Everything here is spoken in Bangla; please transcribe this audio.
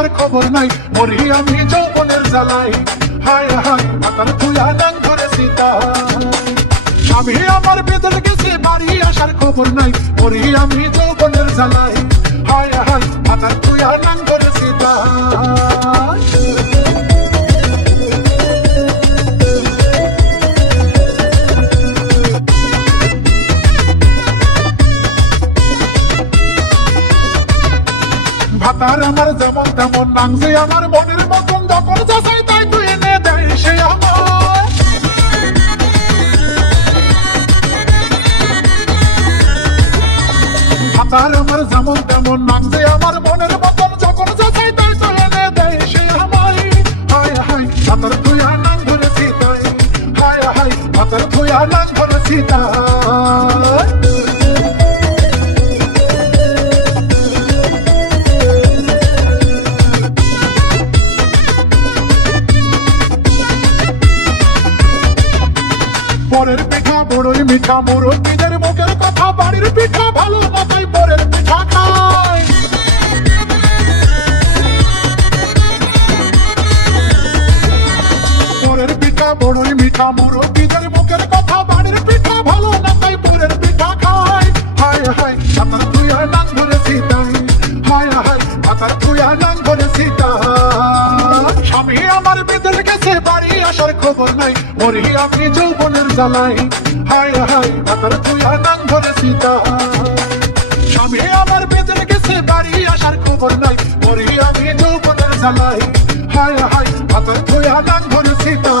আসার খবর নাই, মরি আমি যৌবনের জ্বালাই। হায় হায় মাতার তুয়া নাং ধরে সীতা, স্বামী আমার বেদল গেছে বাড়ি আসার খবর নাই, মরি আমি যৌবনের জ্বালাই। হায় হায় মাতার তুয়া নাং ধরে সীতা। ভাতার আমার যেমন তেমন নাংছে আমার মনের মতন, যখন যাচাই তাই তুই এনে দেয় সে আমার। ভাতার আমার যেমন তেমন নাংছে আমার মনের মতন, যখন যাচাই তাই তুই এনে দেয় সে আমার। হায় হায় ভাতার তুই নাং ধরে সীতায়, হায় হায় ভাতার তুই নাং ধরে সীতায়। পরের পিঠা বড়ই মিঠা, মুরব্বীদের মুখের কথা, বাড়ির পিঠা ভালো না তাই পরের পিঠা খায়। পরের পিঠা বড়ই মিঠা, মুরব্বীদের মুখের কথা, বাড়ির পিঠা ভালো না তাই পরের পিঠা খায়। হায় হায় ভাতার তুই নাং ধরে সীতায়, হায় হায় ভাতার তুই নাং ধরে সীতায়। স্বামী আমার বেদল গেছে বাড়ি আসার খবর নাই, মরি আমি যৌবনের জ্বালাই। হায় হায় ভাতার তুই নাং ধরে সীতা, স্বামী আমার বেদল গেছে বাড়ি আসার খবর নাই, মরি আমি যৌবনের জ্বালাই। হায় হায় ভাতার তুই নাং ধরে সীতা।